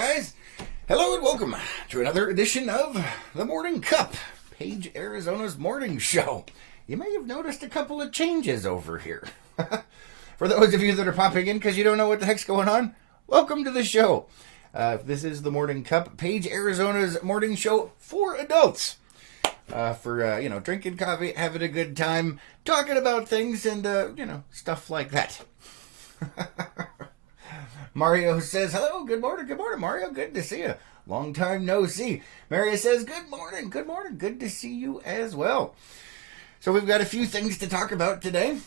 guys. Hello and welcome to another edition of The Morning Cup, Page, Arizona's morning show. You may have noticed a couple of changes over here. For those of you that are popping in because you don't know what the heck's going on, welcome to the show. This is The Morning Cup, Page, Arizona's morning show for adults. For drinking coffee, having a good time, talking about things, and, stuff like that. Mario says, hello, good morning, Mario, good to see you. Long time no see. Maria says, good morning, good to see you as well. So we've got a few things to talk about today.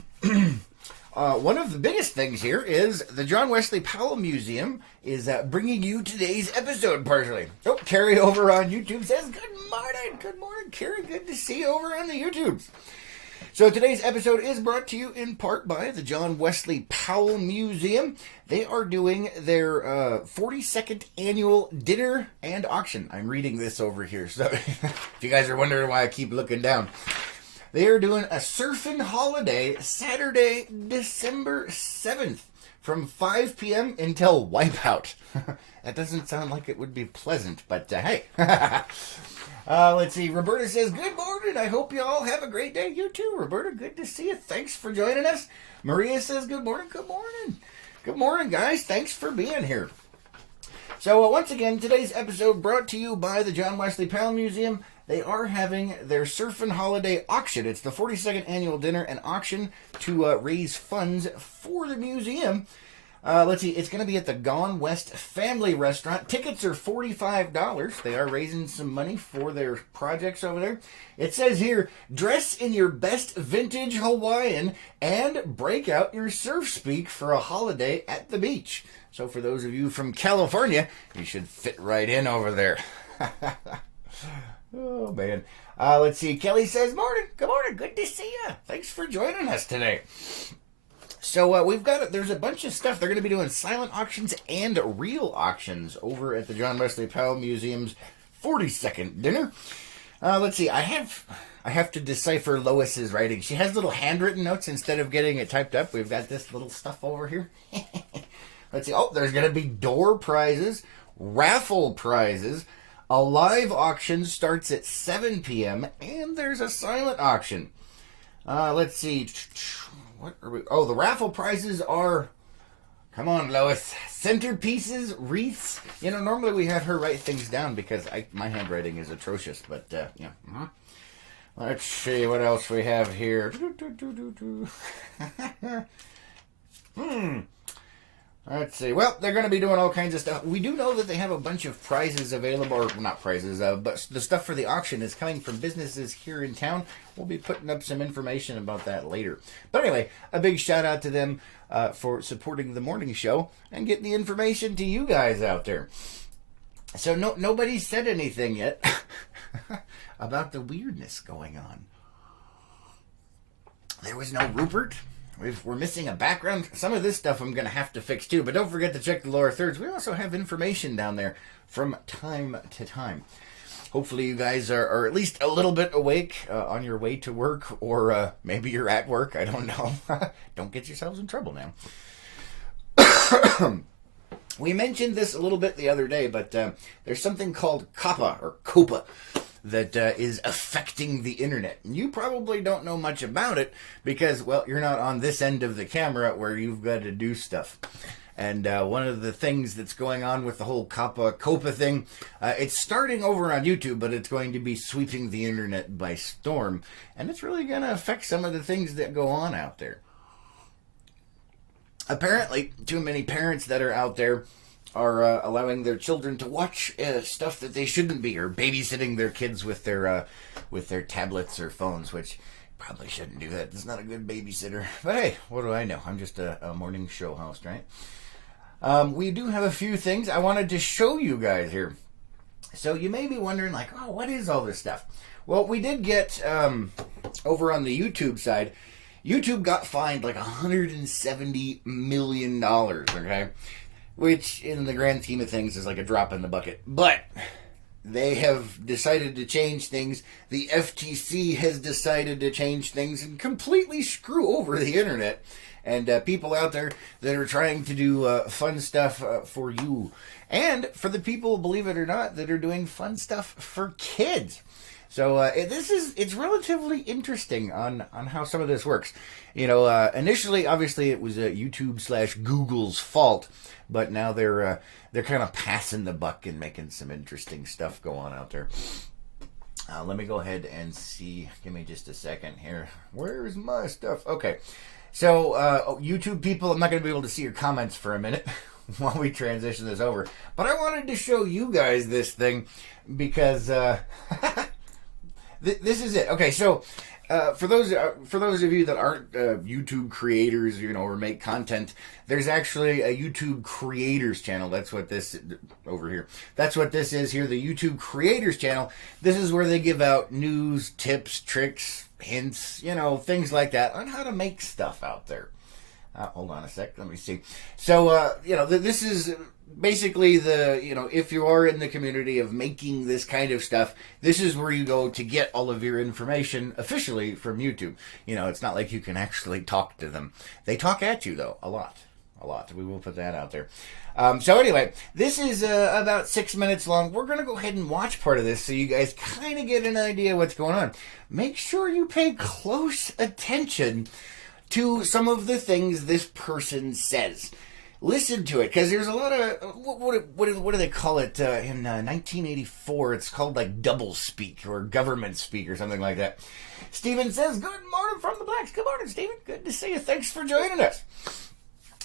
One of the biggest things here is the John Wesley Powell Museum is bringing you today's episode partially. Oh, Carrie over on YouTube says, good morning, Carrie, good to see you over on the YouTubes. So today's episode is brought to you in part by the John Wesley Powell Museum. They are doing their 42nd annual dinner and auction. I'm reading this over here, so if you guys are wondering why I keep looking down. They are doing a surfing holiday Saturday, December 7th from 5 p.m. until wipeout. That doesn't sound like it would be pleasant, but hey. Let's see. Roberta says, good morning. I hope you all have a great day. You too, Roberta. Good to see you. Thanks for joining us. Maria says, good morning. Good morning, guys. Thanks for being here. So once again, today's episode brought to you by the John Wesley Powell Museum. They are having their Surfing Holiday Auction. It's the 42nd annual dinner and auction to raise funds for the museum. Let's see, it's going to be at the Gone West Family Restaurant. Tickets are $45. They are raising some money for their projects over there. It says here, dress in your best vintage Hawaiian and break out your surf speak for a holiday at the beach. So for those of you from California, you should fit right in over there. Oh, man. Let's see, Kelly says, good morning, good to see you. Thanks for joining us today. So there's a bunch of stuff. They're going to be doing silent auctions and real auctions over at the John Wesley Powell Museum's 42nd dinner. Let's see. I have to decipher Lois's writing. She has little handwritten notes instead of getting it typed up. We've got this little stuff over here. Let's see. Oh, there's going to be door prizes, raffle prizes. A live auction starts at 7 p.m. and there's a silent auction. Let's see. What are we? Oh, the raffle prizes are, come on, Lois, centerpieces, wreaths. Normally we have her write things down because my handwriting is atrocious, but, Let's see what else we have here. Let's see. Well, they're going to be doing all kinds of stuff. We do know that they have a bunch of prizes available, or not prizes, but the stuff for the auction is coming from businesses here in town. We'll be putting up some information about that later. But anyway, a big shout out to them for supporting the morning show and getting the information to you guys out there. So nobody said anything yet about the weirdness going on. There was no Rupert. We're missing a background. Some of this stuff I'm going to have to fix too, but don't forget to check the lower thirds. We also have information down there from time to time. Hopefully you guys are at least a little bit awake on your way to work, or maybe you're at work. I don't know. Don't get yourselves in trouble now. We mentioned this a little bit the other day, but there's something called COPA that is affecting the internet. You probably don't know much about it because, well, you're not on this end of the camera where you've got to do stuff. And one of the things that's going on with the whole COPA thing, it's starting over on YouTube, but it's going to be sweeping the internet by storm. And it's really going to affect some of the things that go on out there. Apparently, too many parents that are out there are allowing their children to watch stuff that they shouldn't be, or babysitting their kids with their tablets or phones, which probably shouldn't do that. It's not a good babysitter. But hey, what do I know? I'm just a morning show host, right? We do have a few things I wanted to show you guys here. So you may be wondering, like, oh, what is all this stuff? Well, we did get, over on the YouTube side, YouTube got fined like $170 million, okay? Which, in the grand scheme of things, is like a drop in the bucket. But they have decided to change things. The FTC has decided to change things and completely screw over the internet. And people out there that are trying to do fun stuff for you and for the people, believe it or not, that are doing fun stuff for kids. So it's relatively interesting on how some of this works. Initially, obviously, it was YouTube/Google's fault, but now they're kind of passing the buck and making some interesting stuff go on out there. Let me go ahead and see. Give me just a second here. Where's my stuff? Okay. So, YouTube people, I'm not going to be able to see your comments for a minute while we transition this over. But I wanted to show you guys this thing because this is it. Okay, so for those of you that aren't YouTube creators, or make content, there's actually a YouTube creators channel. That's what this over here. That's what this is here. The YouTube creators channel. This is where they give out news, tips, tricks, hints, things like that on how to make stuff out there. Hold on a sec. Let me see. So, this is basically if you are in the community of making this kind of stuff, this is where you go to get all of your information officially from YouTube. It's not like you can actually talk to them. They talk at you, though, a lot. We will put that out there. So anyway, this is about 6 minutes long. We're going to go ahead and watch part of this so you guys kind of get an idea what's going on. Make sure you pay close attention to some of the things this person says. Listen to it, because there's a lot of, what do they call it? In 1984, it's called like double speak or government speak or something like that. Steven says, good morning from the Blacks. Good morning, Steven. Good to see you. Thanks for joining us.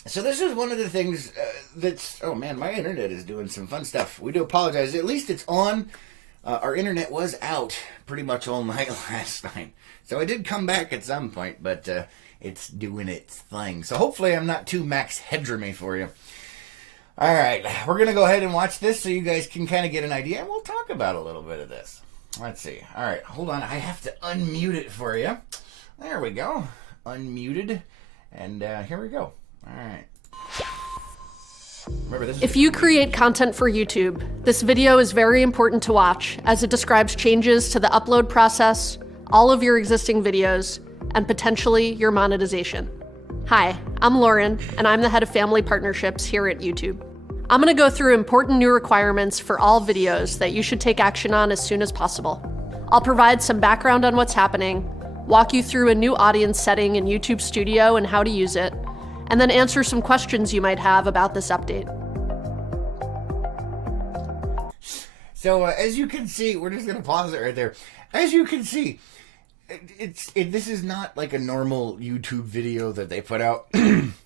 So this is one of the things that's, oh man, my internet is doing some fun stuff. We do apologize. At least it's on. Our internet was out pretty much all night last night. So I did come back at some point, but it's doing its thing. So hopefully I'm not too max headroomy for you. All right, we're going to go ahead and watch this so you guys can kind of get an idea, and we'll talk about a little bit of this. Let's see. All right, hold on. I have to unmute it for you. There we go. Unmuted. And here we go. All right. Remember, this if you create content for YouTube, this video is very important to watch as it describes changes to the upload process, all of your existing videos, and potentially your monetization. Hi, I'm Lauren, and I'm the head of family partnerships here at YouTube. I'm going to go through important new requirements for all videos that you should take action on as soon as possible. I'll provide some background on what's happening, walk you through a new audience setting in YouTube Studio and how to use it, and then answer some questions you might have about this update. So as you can see, we're just going to pause it right there. As you can see, this is not like a normal YouTube video that they put out.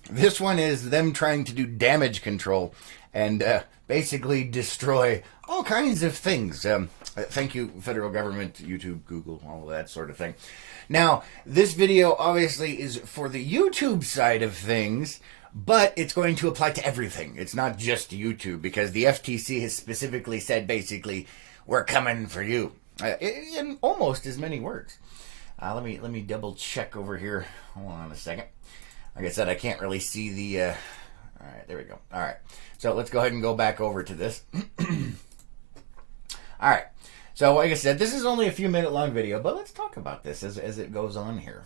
This one is them trying to do damage control and basically destroy all kinds of things. Thank you, federal government, YouTube, Google, all of that sort of thing. Now, this video obviously is for the YouTube side of things, but it's going to apply to everything. It's not just YouTube, because the FTC has specifically said, basically, we're coming for you, in almost as many words. Let me double check over here. Hold on a second. Like I said, I can't really see the... all right, there we go. All right, so let's go ahead and go back over to this. All right. So, like I said, this is only a few minute long video, but let's talk about this as it goes on here.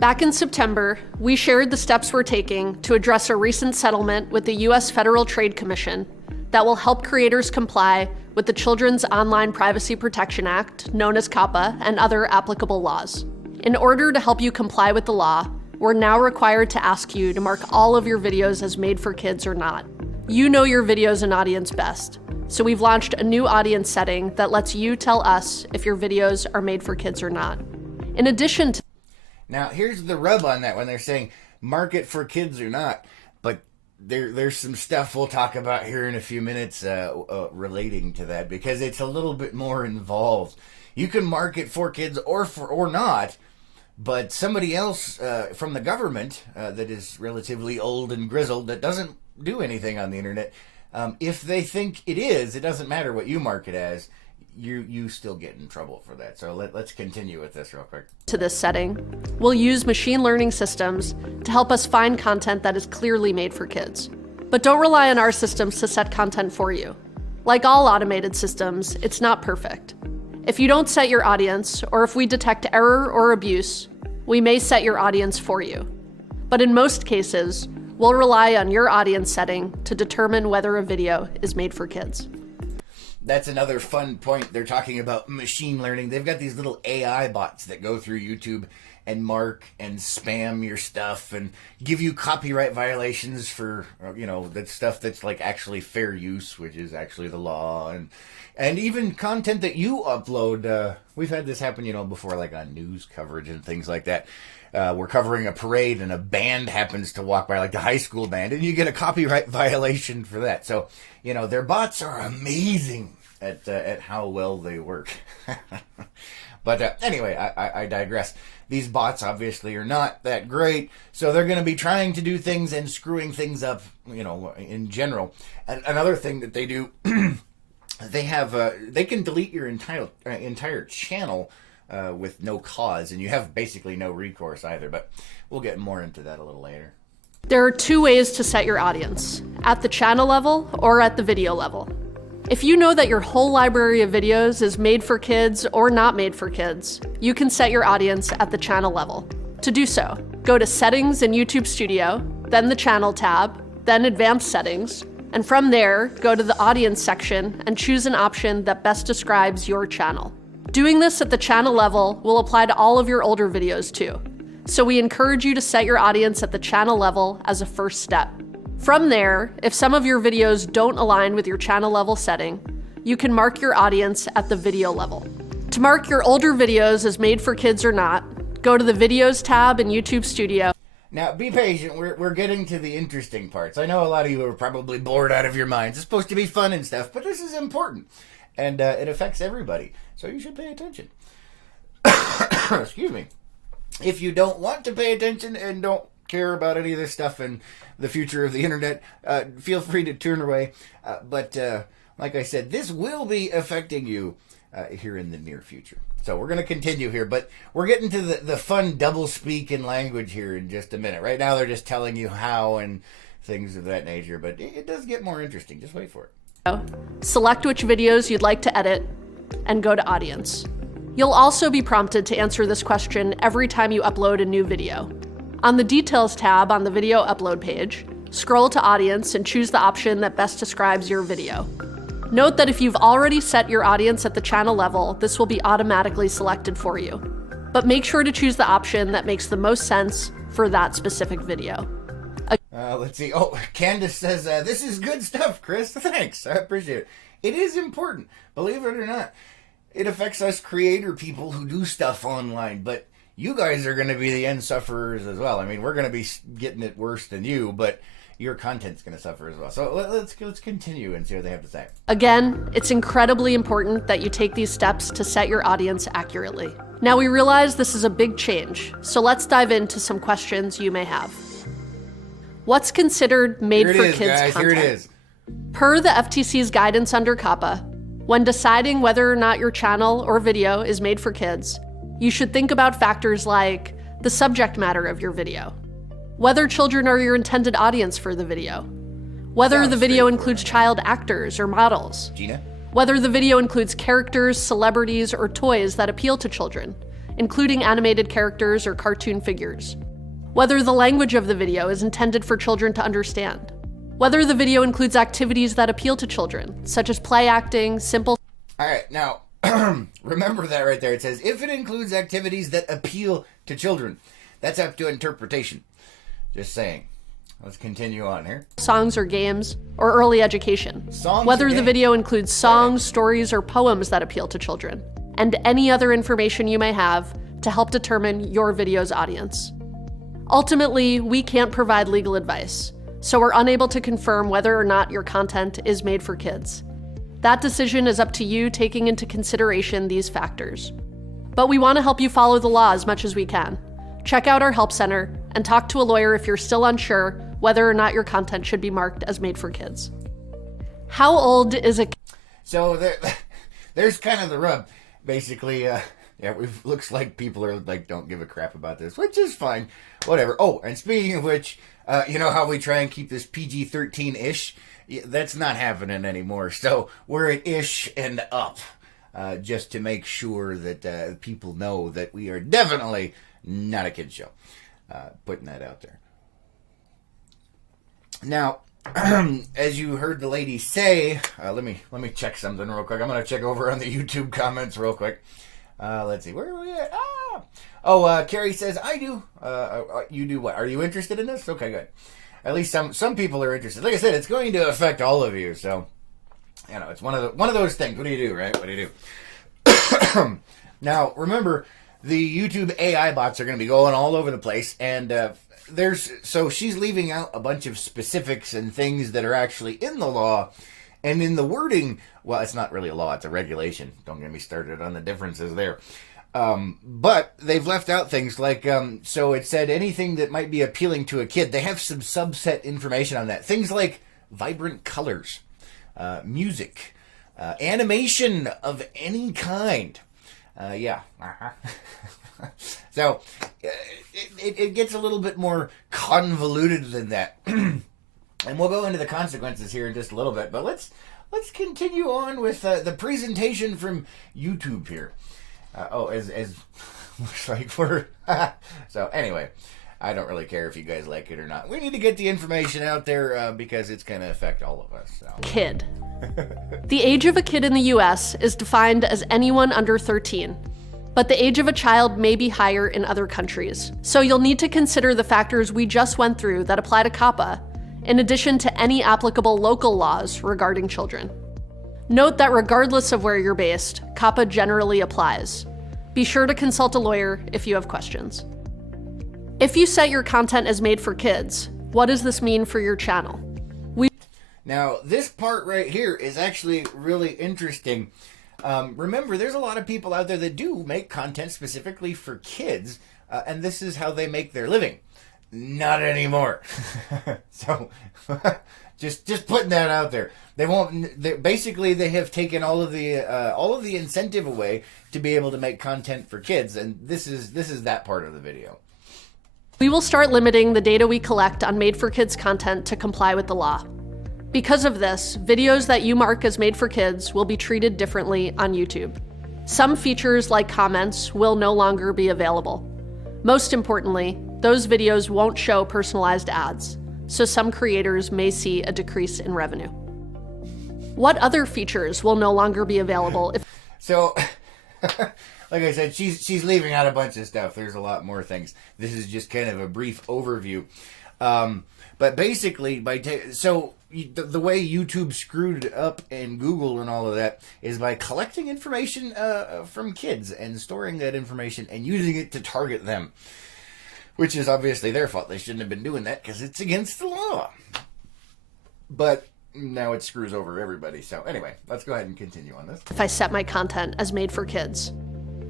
Back in September, we shared the steps we're taking to address a recent settlement with the U.S. Federal Trade Commission that will help creators comply with the Children's Online Privacy Protection Act, known as COPPA, and other applicable laws. In order to help you comply with the law, we're now required to ask you to mark all of your videos as made for kids or not. You know your videos and audience best. So we've launched a new audience setting that lets you tell us if your videos are made for kids or not. In addition to... Now, here's the rub on that when they're saying market for kids or not, but there's some stuff we'll talk about here in a few minutes relating to that, because it's a little bit more involved. You can market for kids or not, but somebody else from the government that is relatively old and grizzled, that doesn't do anything on the internet, if they think it is, it doesn't matter what you mark it as, you still get in trouble for that. So let's continue with this real quick. To this setting, we'll use machine learning systems to help us find content that is clearly made for kids. But don't rely on our systems to set content for you. Like all automated systems, it's not perfect. If you don't set your audience, or if we detect error or abuse, we may set your audience for you. But in most cases, We'll rely on your audience setting to determine whether a video is made for kids. That's another fun point. They're talking about machine learning. They've got these little AI bots that go through YouTube and mark and spam your stuff and give you copyright violations for, that stuff that's like actually fair use, which is actually the law, and even content that you upload. We've had this happen, before, like on news coverage and things like that. We're covering a parade and a band happens to walk by, like the high school band, and you get a copyright violation for that. So, their bots are amazing at how well they work. But anyway, I digress. These bots obviously are not that great, so they're going to be trying to do things and screwing things up, in general. And another thing that they do, they can delete your entire channel with no cause, and you have basically no recourse either. But we'll get more into that a little later. There are two ways to set your audience: at the channel level or at the video level. If you know that your whole library of videos is made for kids or not made for kids, you can set your audience at the channel level. To do so, go to Settings in YouTube Studio, then the Channel tab, then Advanced Settings, and from there, go to the Audience section and choose an option that best describes your channel. Doing this at the channel level will apply to all of your older videos too, so we encourage you to set your audience at the channel level as a first step. From there, if some of your videos don't align with your channel level setting, you can mark your audience at the video level. To mark your older videos as made for kids or not, go to the Videos tab in YouTube Studio. Now, be patient. We're getting to the interesting parts. I know a lot of you are probably bored out of your minds. It's supposed to be fun and stuff, but this is important, and it affects everybody, so you should pay attention. Excuse me. If you don't want to pay attention and don't care about any of this stuff and the future of the internet, feel free to turn away. But like I said, this will be affecting you here in the near future. So we're going to continue here, but we're getting to the fun double speak in language here in just a minute. Right now they're just telling you how and things of that nature, but it does get more interesting. Just wait for it. Select which videos you'd like to edit and go to Audience. You'll also be prompted to answer this question every time you upload a new video. On the Details tab on the video upload page, scroll to Audience and choose the option that best describes your video. Note that if you've already set your audience at the channel level, this will be automatically selected for you. But make sure to choose the option that makes the most sense for that specific video. Let's see. Oh, Candace says, this is good stuff, Chris. Thanks. I appreciate it. It is important. Believe it or not. It affects us creator people who do stuff online, but you guys are going to be the end sufferers as well. I mean, we're going to be getting it worse than you, but your content's going to suffer as well. So let's continue and see what they have to say. Again, it's incredibly important that you take these steps to set your audience accurately. Now we realize this is a big change, so let's dive into some questions you may have. What's considered made for kids guys, content? Here it is. Per the FTC's guidance under COPPA, when deciding whether or not your channel or video is made for kids, you should think about factors like the subject matter of your video, whether children are your intended audience for the video, whether the video includes child actors or models, Gina? whether the video includes characters, celebrities, or toys that appeal to children, including animated characters or cartoon figures, whether the language of the video is intended for children to understand, whether the video includes activities that appeal to children, such as play acting, simple... All right, now, remember that right there. It says, if it includes activities that appeal to children. That's up to interpretation. Just saying. Let's continue on here. Songs or games, or early education. Whether the video includes songs, stories, or poems that appeal to children, and any other information you may have to help determine your video's audience. Ultimately, we can't provide legal advice, so we're unable to confirm whether or not your content is made for kids. That decision is up to you, taking into consideration these factors. But we want to help you follow the law as much as we can. Check out our help center and talk to a lawyer if you're still unsure whether or not your content should be marked as made for kids. How old is a... So there's kind of the rub. Basically, looks like people are like, don't give a crap about this, which is fine. Whatever. Oh, and speaking of which, you know how we try and keep this PG-13-ish? That's not happening anymore. So we're at ish and up, just to make sure that people know that we are definitely not a kid show. Putting that out there. Now, as you heard the lady say, let me check something real quick. I'm going to check over on the YouTube comments real quick. Let's see. Where are we at? Carrie says, I do. You do what? Are you interested in this? Okay, good. At least some people are interested. Like I said, it's going to affect all of you. So, it's one of those things. What do you do, right? What do you do? Now, remember, the YouTube AI bots are going to be going all over the place, and so she's leaving out a bunch of specifics and things that are actually in the law, and in the wording. Well, it's not really a law; it's a regulation. Don't get me started on the differences there. But they've left out things like, so it said anything that might be appealing to a kid. They have some subset information on that. Things like vibrant colors, music, animation of any kind. So it gets a little bit more convoluted than that. And we'll go into the consequences here in just a little bit. But let's continue on with the presentation from YouTube here. As looks like we're so anyway, I don't really care if you guys like it or not. We need to get the information out there because it's going to affect all of us. So. Kid. The age of a kid in the U.S. is defined as anyone under 13, but the age of a child may be higher in other countries. So you'll need to consider the factors we just went through that apply to COPPA, in addition to any applicable local laws regarding children. Note that regardless of where you're based, COPPA generally applies. Be sure to consult a lawyer if you have questions. If you set your content as made for kids, what does this mean for your channel? Now, this part right here is actually really interesting. Remember, there's a lot of people out there that do make content specifically for kids, and this is how they make their living. Not anymore. So, just putting that out there. They won't. Basically, they have taken all of the incentive away to be able to make content for kids, and this is that part of the video. We will start limiting the data we collect on made for kids content to comply with the law. Because of this, videos that you mark as made for kids will be treated differently on YouTube. Some features like comments will no longer be available. Most importantly, those videos won't show personalized ads, so some creators may see a decrease in revenue. What other features will no longer be available if... So, like I said, she's leaving out a bunch of stuff. There's a lot more things. This is just kind of a brief overview. But basically, the way YouTube screwed up and Google and all of that is by collecting information from kids and storing that information and using it to target them, which is obviously their fault. They shouldn't have been doing that because it's against the law. But now it screws over everybody. So anyway, let's go ahead and continue on this. If I set my content as made for kids.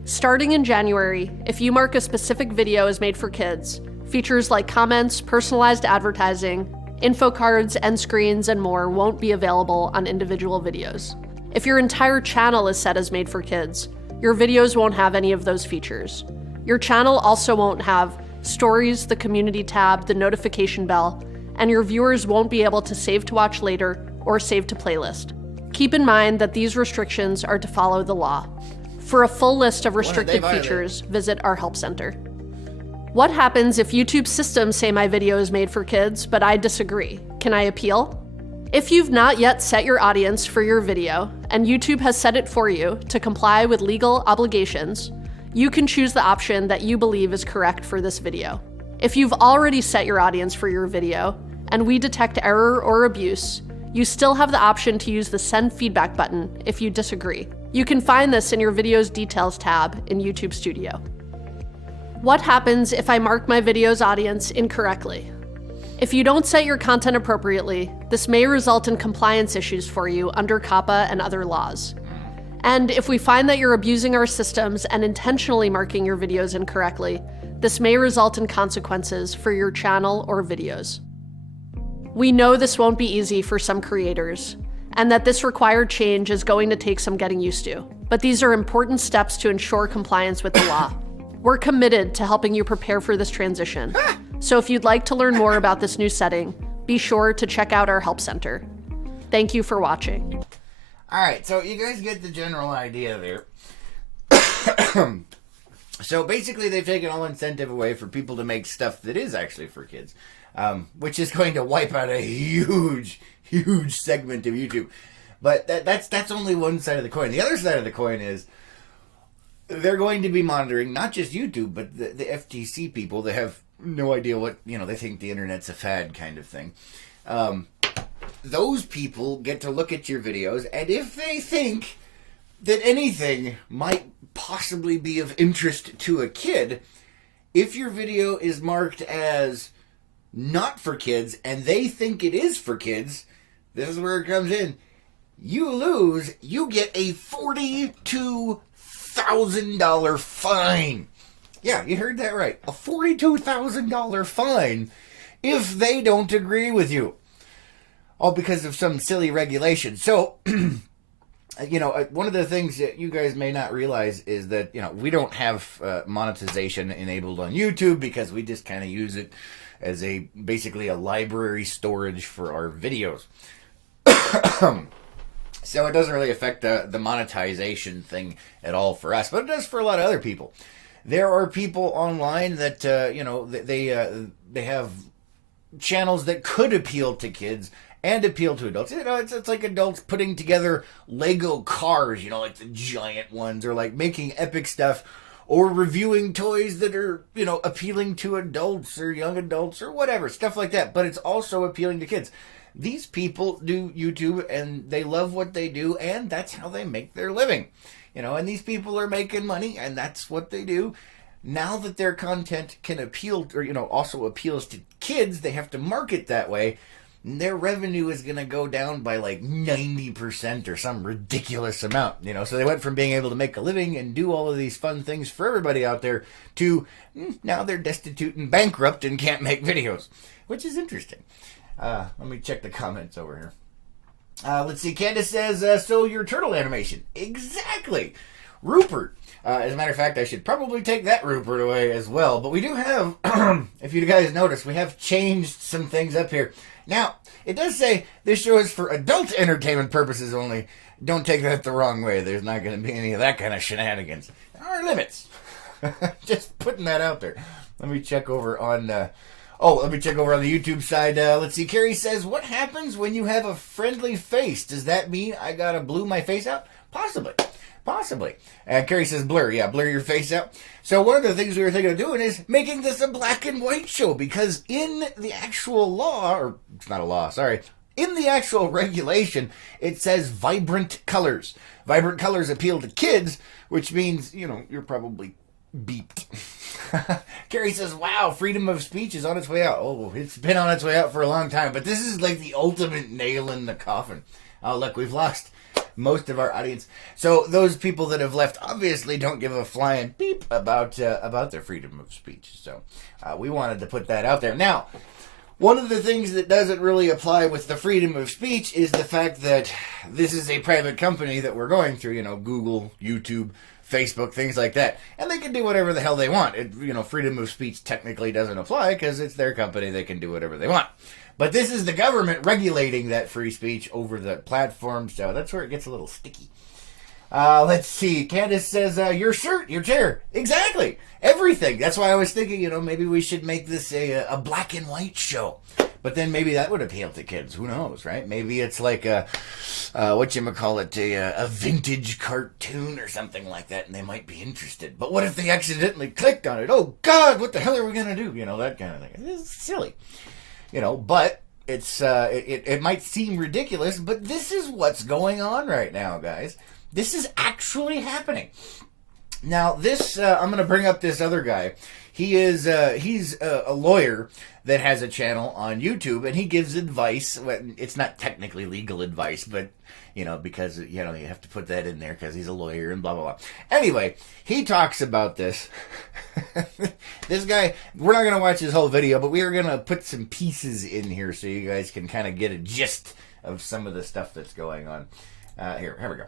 Starting in January, if you mark a specific video as made for kids, features like comments, personalized advertising, info cards, end screens, and more won't be available on individual videos. If your entire channel is set as made for kids, your videos won't have any of those features. Your channel also won't have stories, the community tab, the notification bell, and your viewers won't be able to save to watch later or save to playlist. Keep in mind that these restrictions are to follow the law. For a full list of restricted features, visit our help center. What happens if YouTube's systems say my video is made for kids, but I disagree? Can I appeal? If you've not yet set your audience for your video, and YouTube has set it for you to comply with legal obligations, you can choose the option that you believe is correct for this video. If you've already set your audience for your video, and we detect error or abuse, you still have the option to use the Send Feedback button if you disagree. You can find this in your video's details tab in YouTube Studio. What happens if I mark my video's audience incorrectly? If you don't set your content appropriately, this may result in compliance issues for you under COPPA and other laws. And if we find that you're abusing our systems and intentionally marking your videos incorrectly, this may result in consequences for your channel or videos. We know this won't be easy for some creators, and that this required change is going to take some getting used to, but these are important steps to ensure compliance with the law. We're committed to helping you prepare for this transition. So if you'd like to learn more about this new setting, be sure to check out our help center. Thank you for watching. All right, so you guys get the general idea there. So basically, they've taken all incentive away for people to make stuff that is actually for kids, which is going to wipe out a huge segment of YouTube. But that's only one side of the coin. The other side of the coin is they're going to be monitoring not just YouTube, but the FTC people. They have no idea what, they think the internet's a fad kind of thing. Those people get to look at your videos, and if they think that anything might possibly be of interest to a kid, if your video is marked as not for kids and they think it is for kids, this is where it comes in. You lose, you get a $42,000 fine. Yeah, you heard that right. A $42,000 fine if they don't agree with you. All because of some silly regulation. So, one of the things that you guys may not realize is that, we don't have monetization enabled on YouTube because we just kind of use it as basically a library storage for our videos. So it doesn't really affect the monetization thing at all for us, but it does for a lot of other people. There are people online that, they have channels that could appeal to kids and appeal to adults. It's like adults putting together Lego cars, like the giant ones, or like making epic stuff, or reviewing toys that are, appealing to adults or young adults or whatever, stuff like that. But it's also appealing to kids. These people do YouTube and they love what they do, and that's how they make their living. And these people are making money, and that's what they do. Now that their content can appeal, or, also appeals to kids, they have to market that way. Their revenue is going to go down by like 90% or some ridiculous amount, So they went from being able to make a living and do all of these fun things for everybody out there to now they're destitute and bankrupt and can't make videos, which is interesting. Let me check the comments over here. Let's see. Candace says, so your turtle animation. Exactly. Rupert. As a matter of fact, I should probably take that Rupert away as well. But we do have, if you guys notice, we have changed some things up here. Now, it does say this show is for adult entertainment purposes only. Don't take that the wrong way. There's not going to be any of that kind of shenanigans. There are limits. Just putting that out there. Let me check over on... let me check over on the YouTube side. Let's see. Carrie says, what happens when you have a friendly face? Does that mean I got to blue my face out? Possibly. Carrie says blur. Yeah, blur your face out. So one of the things we were thinking of doing is making this a black and white show, because in the actual law, or it's not a law, sorry, in the actual regulation, it says vibrant colors. Vibrant colors appeal to kids, which means, you're probably beeped. Carrie says, wow, freedom of speech is on its way out. Oh, it's been on its way out for a long time, but this is like the ultimate nail in the coffin. Oh, look, we've lost most of our audience. So those people that have left obviously don't give a flying beep about their freedom of speech. So we wanted to put that out there. Now, one of the things that doesn't really apply with the freedom of speech is the fact that this is a private company that we're going through, Google, YouTube, Facebook, things like that. And they can do whatever the hell they want. Freedom of speech technically doesn't apply because it's their company. They can do whatever they want. But this is the government regulating that free speech over the platform, so that's where it gets a little sticky. Let's see. Candace says, your shirt, your chair. Exactly. Everything. That's why I was thinking, maybe we should make this a black and white show. But then maybe that would appeal to kids. Who knows, right? Maybe it's like a vintage cartoon or something like that, and they might be interested. But what if they accidentally clicked on it? Oh, God, what the hell are we going to do? That kind of thing. It's silly. But it's it might seem ridiculous, but this is what's going on right now, guys. This is actually happening. Now, this I'm going to bring up this other guy. He's a lawyer that has a channel on YouTube, and he gives advice. It's not technically legal advice, but because you have to put that in there because he's a lawyer and blah blah blah. Anyway, he talks about this. This guy, we're not gonna watch his whole video, but we are gonna put some pieces in here so you guys can kind of get a gist of some of the stuff that's going on. Here we go.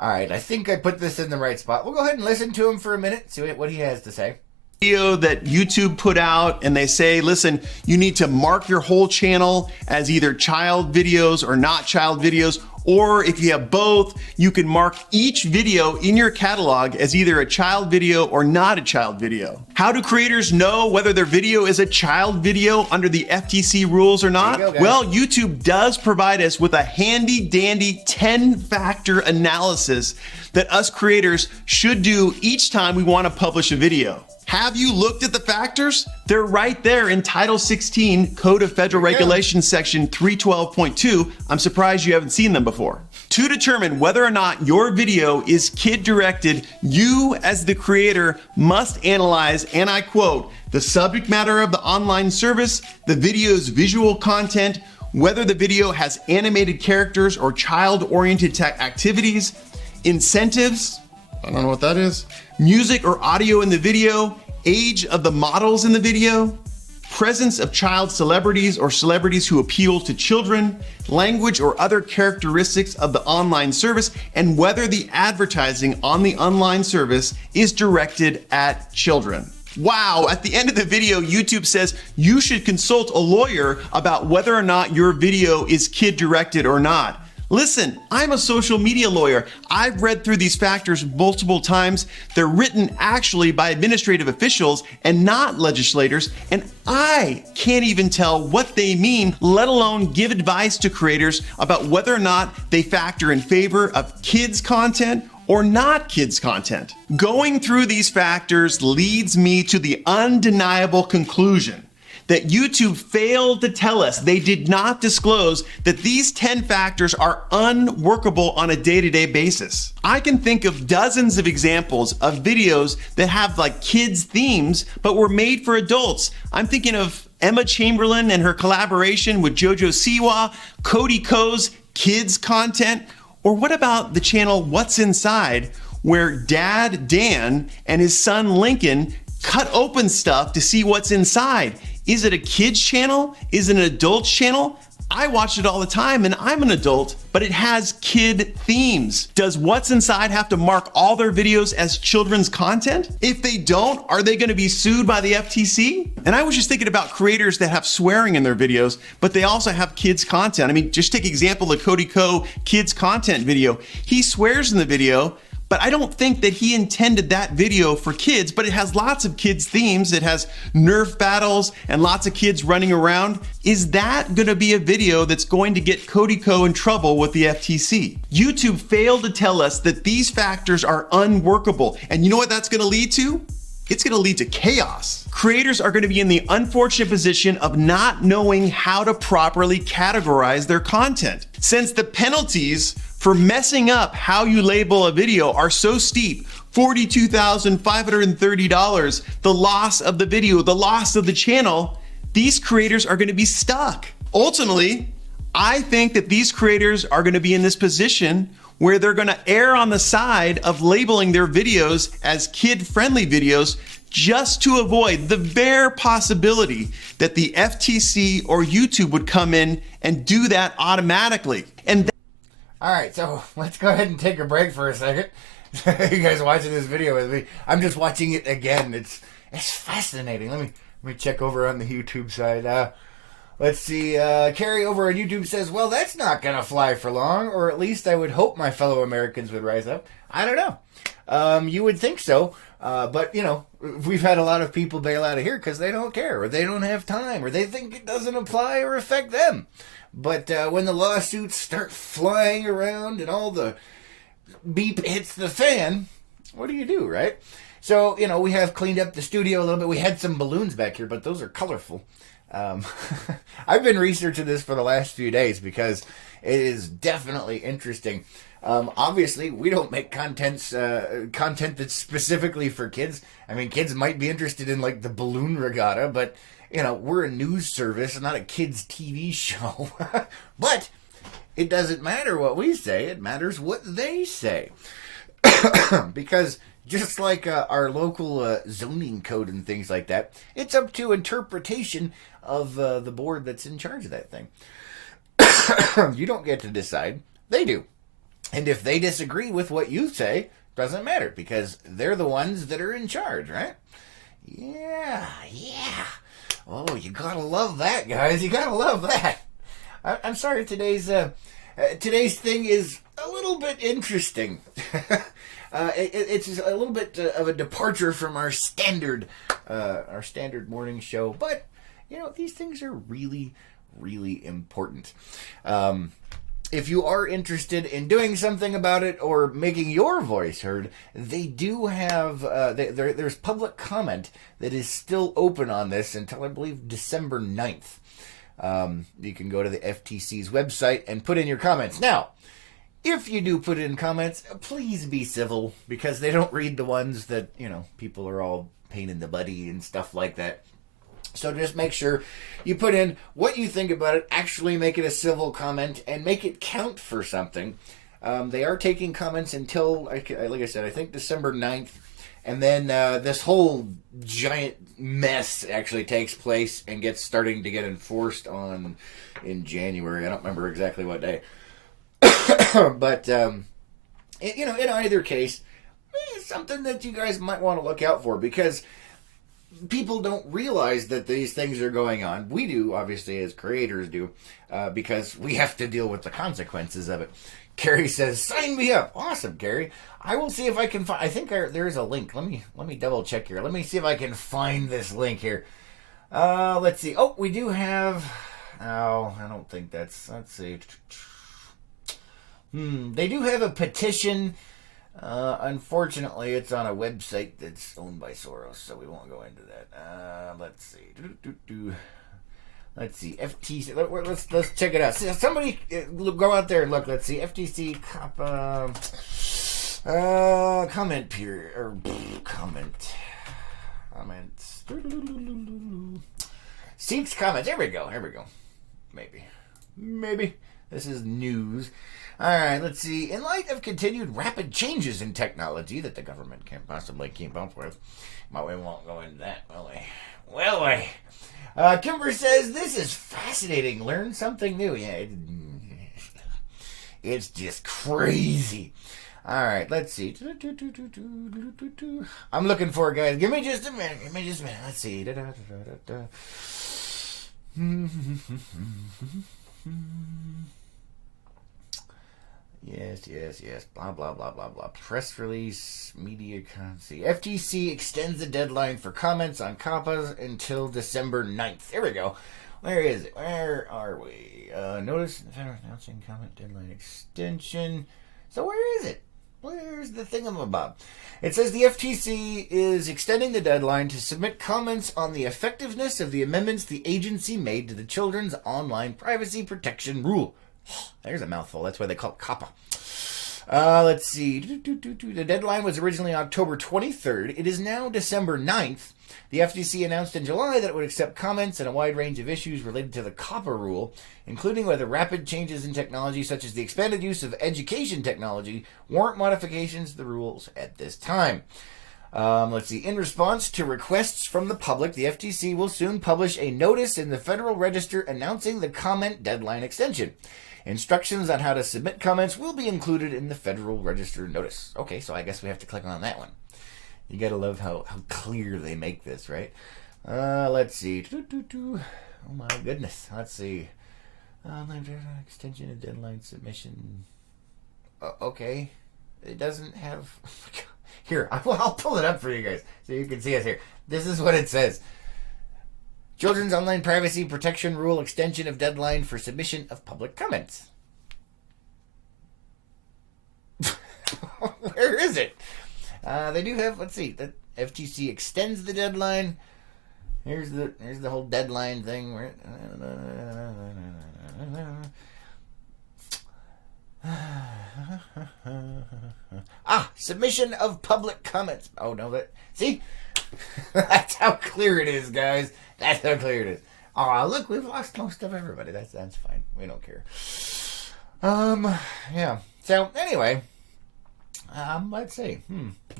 All right, I think I put this in the right spot. We'll go ahead and listen to him for a minute, see what he has to say. Video that YouTube put out, and they say, listen, you need to mark your whole channel as either child videos or not child videos, Or if you have both, you can mark each video in your catalog as either a child video or not a child video. How do creators know whether their video is a child video under the FTC rules or not? Well, YouTube does provide us with a handy dandy 10-factor analysis that us creators should do each time we want to publish a video. Have you looked at the factors? They're right there in Title 16 Code of Federal Regulations section 312.2. I'm surprised you haven't seen them before. To determine whether or not your video is kid-directed, you as the creator must analyze, and I quote, the subject matter of the online service, the video's visual content, whether the video has animated characters or child-oriented activities, incentives, I don't know what that is, music or audio in the video, age of the models in the video, presence of child celebrities or celebrities who appeal to children, language or other characteristics of the online service, and whether the advertising on the online service is directed at children. Wow, at the end of the video, YouTube says you should consult a lawyer about whether or not your video is kid-directed or not. Listen, I'm a social media lawyer. I've read through these factors multiple times. They're written actually by administrative officials and not legislators, and I can't even tell what they mean, let alone give advice to creators about whether or not they factor in favor of kids' content or not kids' content. Going through these factors leads me to the undeniable conclusion that YouTube failed to tell us, they did not disclose that these 10 factors are unworkable on a day-to-day basis. I can think of dozens of examples of videos that have like kids themes, but were made for adults. I'm thinking of Emma Chamberlain and her collaboration with Jojo Siwa, Cody Ko's kids content, or what about the channel What's Inside, where Dad Dan and his son Lincoln cut open stuff to see what's inside. Is it a kid's channel? Is it an adult's channel? I watch it all the time and I'm an adult, but it has kid themes. Does What's Inside have to mark all their videos as children's content? If they don't, are they gonna be sued by the FTC? And I was just thinking about creators that have swearing in their videos, but they also have kids content. I mean, just take example the Cody Ko kids content video. He swears in the video, but I don't think that he intended that video for kids, but it has lots of kids themes. It has Nerf battles and lots of kids running around. Is that gonna be a video that's going to get Cody Ko in trouble with the FTC? YouTube failed to tell us that these factors are unworkable. And you know what that's gonna lead to? It's gonna lead to chaos. Creators are gonna be in the unfortunate position of not knowing how to properly categorize their content. Since the penalties for messing up how you label a video are so steep, $42,530, the loss of the video, the loss of the channel, these creators are gonna be stuck. Ultimately, I think that these creators are gonna be in this position where they're gonna err on the side of labeling their videos as kid-friendly videos just to avoid the bare possibility that the FTC or YouTube would come in and do that automatically. And all right, so let's go ahead and take a break for a second. You guys watching this video with me? I'm just watching it again. It's fascinating. Let me check over on the YouTube side. Let's see. Carrie over on YouTube says, "Well, that's not gonna fly for long, or at least I would hope my fellow Americans would rise up." I don't know. You would think so, but you know, we've had a lot of people bail out of here because they don't care, or they don't have time, or they think it doesn't apply or affect them. But when the lawsuits start flying around and all the beep hits the fan, what do, right? So, you know, we have cleaned up the studio a little bit. We had some balloons back here, but those are colorful. I've been researching this for the last few days because it is definitely interesting. Obviously, we don't make content that's specifically for kids. I mean, kids might be interested in, like, the balloon regatta, but you know, we're a news service, not a kids' TV show. But it doesn't matter what we say. It matters what they say. Because just like our local zoning code and things like that, it's up to interpretation of the board that's in charge of that thing. You don't get to decide. They do. And if they disagree with what you say, doesn't matter because they're the ones that are in charge, right? Yeah. Oh, you gotta love that, guys. You gotta love that. I'm sorry today's Today's thing is a little bit interesting. It's a little bit of a departure from our standard morning show, but these things are really, really important. If you are interested in doing something about it or making your voice heard, they do have there's public comment that is still open on this until I believe December 9th. You can go to the FTC's website and put in your comments. Now, if you do put in comments, please be civil, because they don't read the ones that, people are all pain in the buddy and stuff like that. So just make sure you put in what you think about it, actually make it a civil comment, and make it count for something. They are taking comments until, like I said, I think December 9th. And then this whole giant mess actually takes place and gets starting to get enforced in January. I don't remember exactly what day. But, in either case, it's something that you guys might want to look out for, because people don't realize that these things are going on. We do, obviously, as creators do, because we have to deal with the consequences of it. Carrie says, "Sign me up." Awesome, Carrie. I will see if I can find. I think there is a link. Let me double check here. Let me see if I can find this link here. Let's see. Oh, we do have. Oh, I don't think that's. Let's see. They do have a petition. Unfortunately, it's on a website that's owned by Soros, so we won't go into that. Let's see. Let's see. FTC. Let's check it out. Somebody go out there and look. Let's see. FTC comment period or comments. Seeks comments. Here we go. Maybe. This is news. All right, let's see. In light of continued rapid changes in technology that the government can't possibly keep up with, but we won't go into that, will we? Will we? Kimber says, "This is fascinating. Learn something new." Yeah, it's just crazy. All right, let's see. I'm looking for it, guys. Give me just a minute. Let's see. Yes. Blah, blah, blah, blah, blah. Press release, media concy. FTC extends the deadline for comments on COPPAs until December 9th. There we go. Where is it? Where are we? Notice announcing comment deadline extension. So where is it? Where's the thingamabob? It says the FTC is extending the deadline to submit comments on the effectiveness of the amendments the agency made to the Children's Online Privacy Protection Rule. There's a mouthful. That's why they call it COPPA. Let's see. The deadline was originally October 23rd. It is now December 9th. The FTC announced in July that it would accept comments on a wide range of issues related to the COPPA rule, including whether rapid changes in technology, such as the expanded use of education technology, warrant modifications to the rules at this time. Let's see. In response to requests from the public, the FTC will soon publish a notice in the Federal Register announcing the comment deadline extension. Instructions on how to submit comments will be included in the Federal Register notice. Okay, so I guess we have to click on that one. You gotta love how clear they make this, right? Let's see. Oh my goodness. Let's see. Extension of deadline submission. Okay. It doesn't have... Here, I'll pull it up for you guys so you can see us here. This is what it says. Children's Online Privacy Protection Rule extension of deadline for submission of public comments. Where is it? They do have, let's see, the FTC extends the deadline. Here's the whole deadline thing. Submission of public comments. Oh, no, see? That's how clear it is, guys. That's how clear it is. Oh, look, we've lost most of everybody. That's fine. We don't care. Yeah. So, anyway, let's see.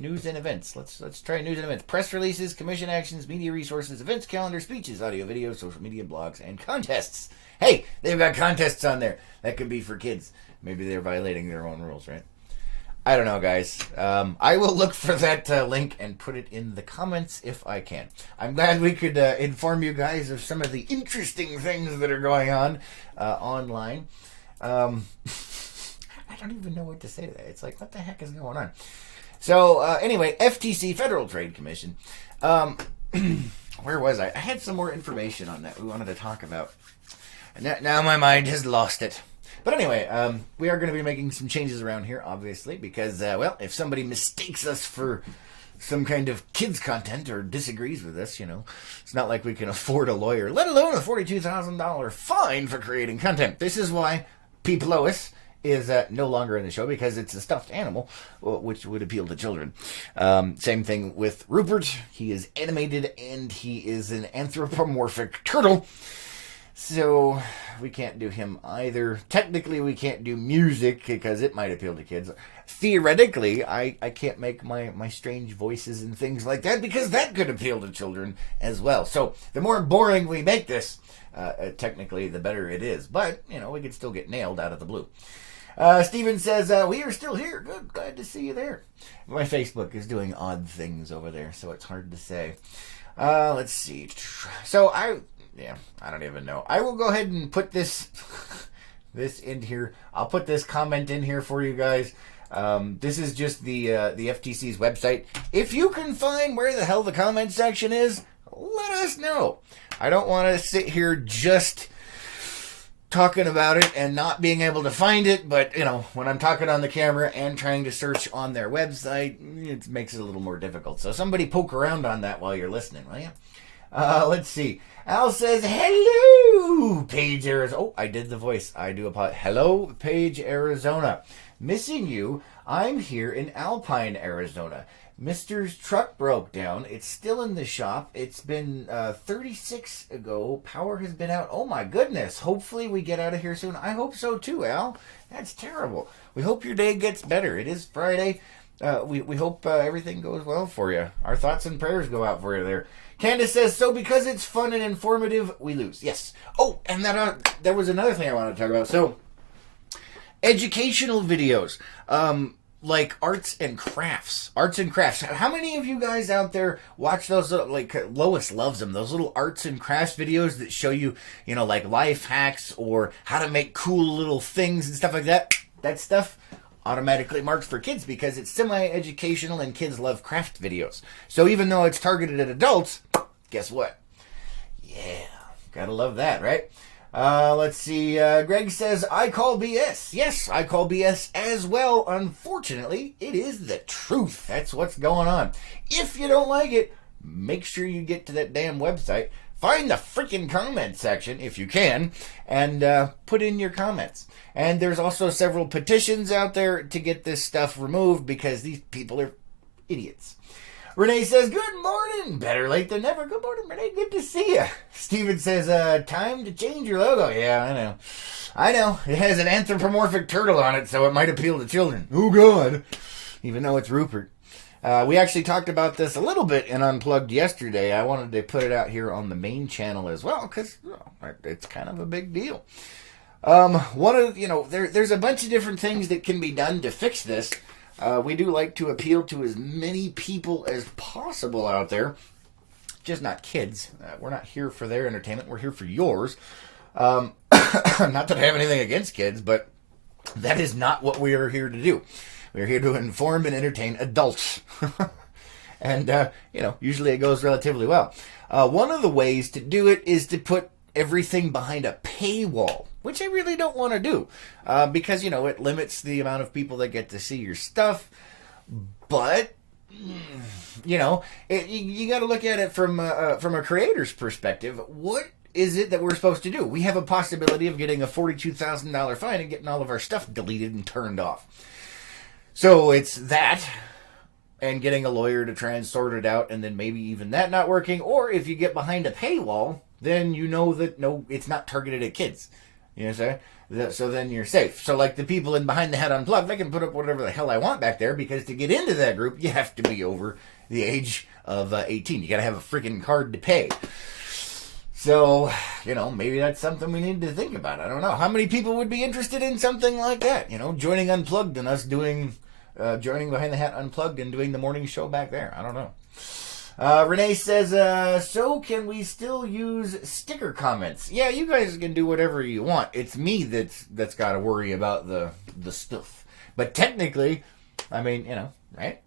News and events. Let's try news and events. Press releases, commission actions, media resources, events calendar, speeches, audio, video, social media, blogs, and contests. Hey, they've got contests on there. That could be for kids. Maybe they're violating their own rules, right? I don't know, guys. I will look for that link and put it in the comments if I can. I'm glad we could inform you guys of some of the interesting things that are going on online. I don't even know what to say to that. It's like, what the heck is going on? So, anyway, FTC, Federal Trade Commission. Where was I? I had some more information on that we wanted to talk about. And now my mind has lost it. But anyway, we are going to be making some changes around here, obviously, because, well, if somebody mistakes us for some kind of kids content or disagrees with us, it's not like we can afford a lawyer, let alone a $42,000 fine for creating content. This is why Peep Lois is no longer in the show, because it's a stuffed animal, which would appeal to children. Same thing with Rupert. He is animated, and he is an anthropomorphic turtle. So we can't do him either. Technically, we can't do music because it might appeal to kids. Theoretically, I can't make my strange voices and things like that because that could appeal to children as well. So the more boring we make this, technically, the better it is. But, we could still get nailed out of the blue. Steven says, we are still here. Good. Glad to see you there. My Facebook is doing odd things over there, so it's hard to say. Let's see. So I don't even know. I will go ahead and put this in here. I'll put this comment in here for you guys. This is just the FTC's website. If you can find where the hell the comment section is, let us know. I don't want to sit here just talking about it and not being able to find it, but when I'm talking on the camera and trying to search on their website, it makes it a little more difficult. So somebody poke around on that while you're listening, will you? Let's see. Al says, hello, Paige, Arizona. Oh, I did the voice. I do apologize. Hello, Paige, Arizona. Missing you. I'm here in Alpine, Arizona. Mister's truck broke down. It's still in the shop. It's been 36 ago. Power has been out. Oh, my goodness. Hopefully we get out of here soon. I hope so, too, Al. That's terrible. We hope your day gets better. It is Friday. We hope everything goes well for you. Our thoughts and prayers go out for you there. Candace says, so because it's fun and informative, we lose. Yes. Oh, and there was another thing I wanted to talk about. So, educational videos, like arts and crafts. How many of you guys out there watch those, like Lois loves them, those little arts and crafts videos that show you, like life hacks or how to make cool little things and stuff like that? That stuff automatically marks for kids because it's semi-educational and kids love craft videos. So even though it's targeted at adults, guess what? Yeah, gotta love that, right? Let's see. Greg says, I call BS. Yes, I call BS as well. Unfortunately, it is the truth. That's what's going on. If you don't like it, make sure you get to that damn website. Find the freaking comment section, if you can, and put in your comments. And there's also several petitions out there to get this stuff removed because these people are idiots. Renee says, good morning. Better late than never. Good morning, Renee. Good to see you. Steven says, time to change your logo. Yeah, I know. It has an anthropomorphic turtle on it, so it might appeal to children. Oh, God. Even though it's Rupert. We actually talked about this a little bit in Unplugged yesterday. I wanted to put it out here on the main channel as well because it's kind of a big deal. There's a bunch of different things that can be done to fix this. We do like to appeal to as many people as possible out there, just not kids. We're not here for their entertainment. We're here for yours. Not that I have anything against kids, but that is not what we are here to do. We're here to inform and entertain adults. And, usually it goes relatively well. One of the ways to do it is to put everything behind a paywall, which I really don't want to do because, it limits the amount of people that get to see your stuff. But, you got to look at it from a creator's perspective. What is it that we're supposed to do? We have a possibility of getting a $42,000 fine and getting all of our stuff deleted and turned off. So it's that and getting a lawyer to try and sort it out, and then maybe even that not working. Or if you get behind a paywall, then you know that, no, it's not targeted at kids. You know what I'm saying? So then you're safe. So like the people in Behind the Hat Unplugged, I can put up whatever the hell I want back there because to get into that group, you have to be over the age of 18. You got to have a freaking card to pay. So, maybe that's something we need to think about. I don't know. How many people would be interested in something like that? Joining Unplugged and us doing, joining Behind the Hat Unplugged and doing the morning show back there. I don't know. Renee says, so can we still use sticker comments? Yeah, you guys can do whatever you want. It's me that's got to worry about the stuff. But technically, I mean, right?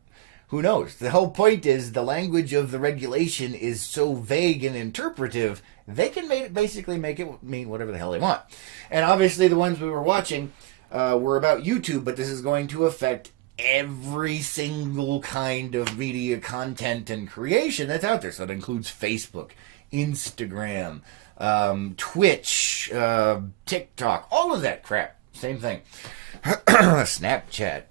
Who knows? The whole point is the language of the regulation is so vague and interpretive, they can basically make it mean whatever the hell they want. And obviously the ones we were watching were about YouTube, but this is going to affect every single kind of media content and creation that's out there. So it includes Facebook, Instagram, Twitch, TikTok, all of that crap. Same thing. Snapchat.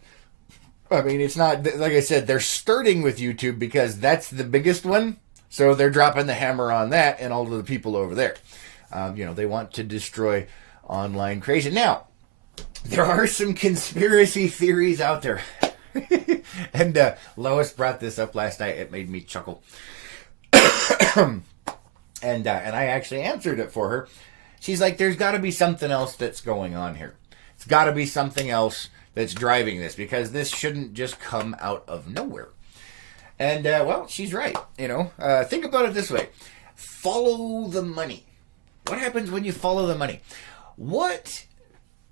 I mean, it's not, like I said, they're starting with YouTube because that's the biggest one. So they're dropping the hammer on that and all of the people over there. They want to destroy online creation. Now, there are some conspiracy theories out there. And Lois brought this up last night. It made me chuckle. and I actually answered it for her. She's like, there's got to be something else that's going on here. It's got to be something else that's driving this, because this shouldn't just come out of nowhere. And, well, she's right. Think about it this way. Follow the money. What happens when you follow the money? What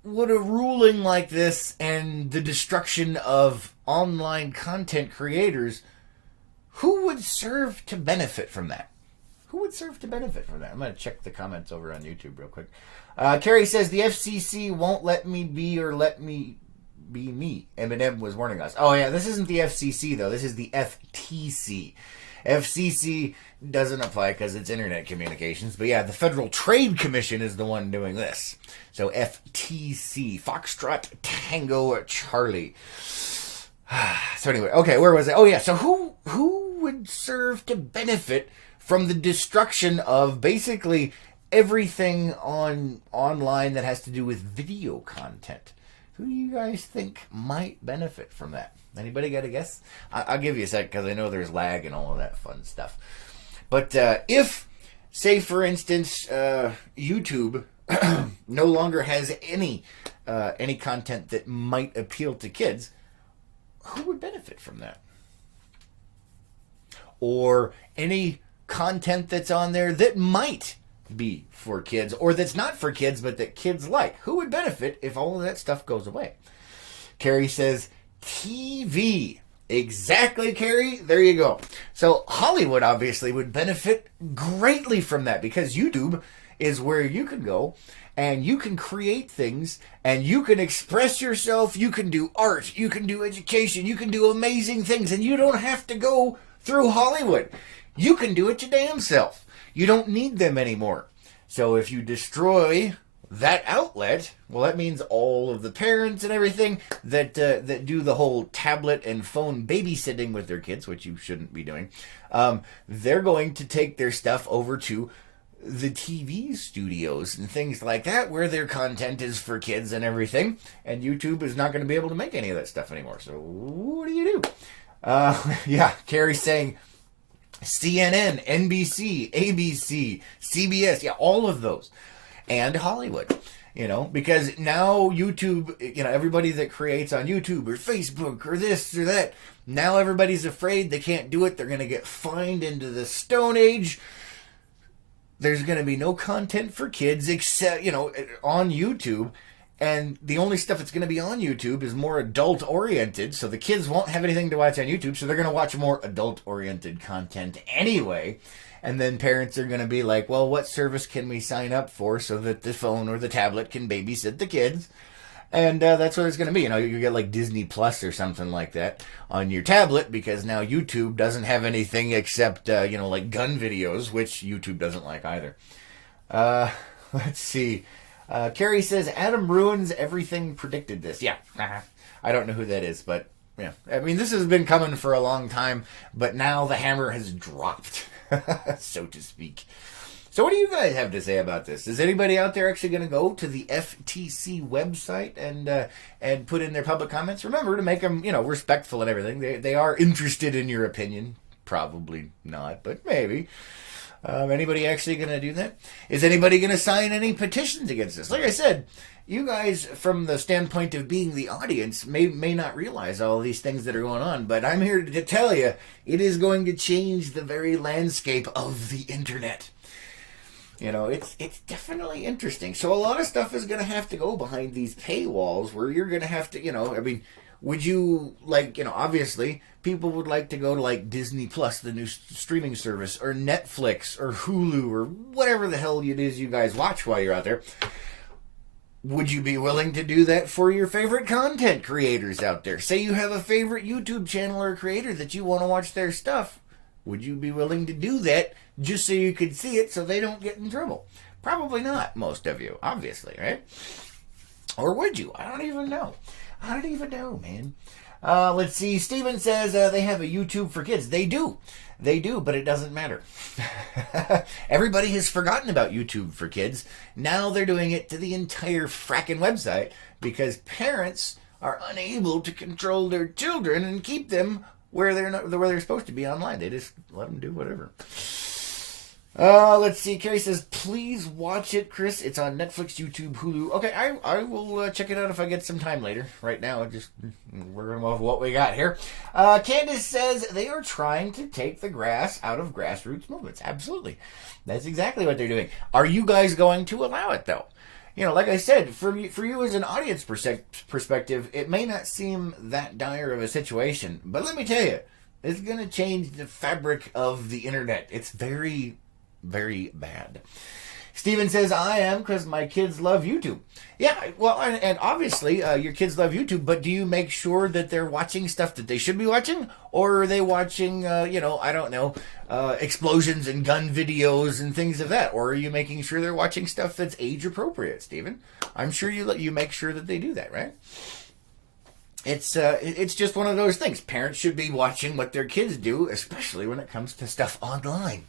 would a ruling like this and the destruction of online content creators, who would serve to benefit from that? Who would serve to benefit from that? I'm going to check the comments over on YouTube real quick. Carrie says, the FCC won't let me be or let me be me. Eminem was warning us. Oh, yeah, this isn't the FCC, though. This is the FTC. FCC doesn't apply because it's internet communications. But, yeah, the Federal Trade Commission is the one doing this. So, FTC. Foxtrot Tango Charlie. So, anyway, okay, where was I? Oh, yeah, so who would serve to benefit from the destruction of basically everything online that has to do with video content? Who do you guys think might benefit from that? Anybody got a guess? I'll give you a sec because I know there's lag and all of that fun stuff. But if, say, for instance, YouTube no longer has any content that might appeal to kids, who would benefit from that? Or any content that's on there that might be for kids, or that's not for kids but that kids like. Who would benefit if all of that stuff goes away? Carrie says TV. Exactly, Carrie. There you go. So Hollywood obviously would benefit greatly from that, because YouTube is where you can go and you can create things and you can express yourself. You can do art, you can do education, you can do amazing things, and you don't have to go through Hollywood. You can do it your damn self. You don't need them anymore. So if you destroy that outlet, well, that means all of the parents and everything that do the whole tablet and phone babysitting with their kids, which you shouldn't be doing, they're going to take their stuff over to the TV studios and things like that, where their content is for kids and everything, and YouTube is not going to be able to make any of that stuff anymore. So what do you do? Yeah, Carrie's saying CNN, NBC, ABC, CBS, yeah, all of those. And Hollywood, because now YouTube, everybody that creates on YouTube or Facebook or this or that, now everybody's afraid they can't do it. They're going to get fined into the Stone Age. There's going to be no content for kids except, on YouTube. And the only stuff that's going to be on YouTube is more adult-oriented, so the kids won't have anything to watch on YouTube, so they're going to watch more adult-oriented content anyway. And then parents are going to be like, well, what service can we sign up for so that the phone or the tablet can babysit the kids? And that's what it's going to be. You get like Disney Plus or something like that on your tablet, because now YouTube doesn't have anything except, like gun videos, which YouTube doesn't like either. Let's see. Carrie says, Adam ruins everything, predicted this. Yeah, I don't know who that is, but yeah. I mean, this has been coming for a long time, but now the hammer has dropped, so to speak. So what do you guys have to say about this? Is anybody out there actually going to go to the FTC website and put in their public comments? Remember to make them, respectful and everything. They are interested in your opinion. Probably not, but maybe. Anybody actually going to do that? Is anybody going to sign any petitions against this? Like I said, you guys, from the standpoint of being the audience, may not realize all these things that are going on, but I'm here to tell you, it is going to change the very landscape of the internet. You know, it's definitely interesting. So a lot of stuff is going to have to go behind these paywalls where you're going to have to, I mean, would you like, obviously people would like to go to like Disney Plus, the new streaming service, or Netflix or Hulu or whatever the hell it is you guys watch while you're out there. Would you be willing to do that for your favorite content creators out there? Say you have a favorite YouTube channel or creator that you want to watch their stuff. Would you be willing to do that just so you could see it so they don't get in trouble? Probably not, most of you, obviously, right? Or would you? I don't even know. I don't even know, man. Let's see. Steven says they have a YouTube for kids. They do. They do, but it doesn't matter. Everybody has forgotten about YouTube for kids. Now they're doing it to the entire fracking website because parents are unable to control their children and keep them where they're supposed to be online. They just let them do whatever. Let's see. Carrie says, please watch it, Chris. It's on Netflix, YouTube, Hulu. Okay, I will check it out if I get some time later. Right now, we're going off what we got here. Candace says they are trying to take the grass out of grassroots movements. Absolutely. That's exactly what they're doing. Are you guys going to allow it, though? Like I said, for you as an audience perspective, it may not seem that dire of a situation. But let me tell you, it's going to change the fabric of the internet. It's very, very bad. Steven says, I am because my kids love YouTube. Yeah, well, and obviously your kids love YouTube, but do you make sure that they're watching stuff that they should be watching? Or are they watching, I don't know, explosions and gun videos and things of that? Or are you making sure they're watching stuff that's age appropriate, Steven? I'm sure you make sure that they do that, right? It's just one of those things. Parents should be watching what their kids do, especially when it comes to stuff online.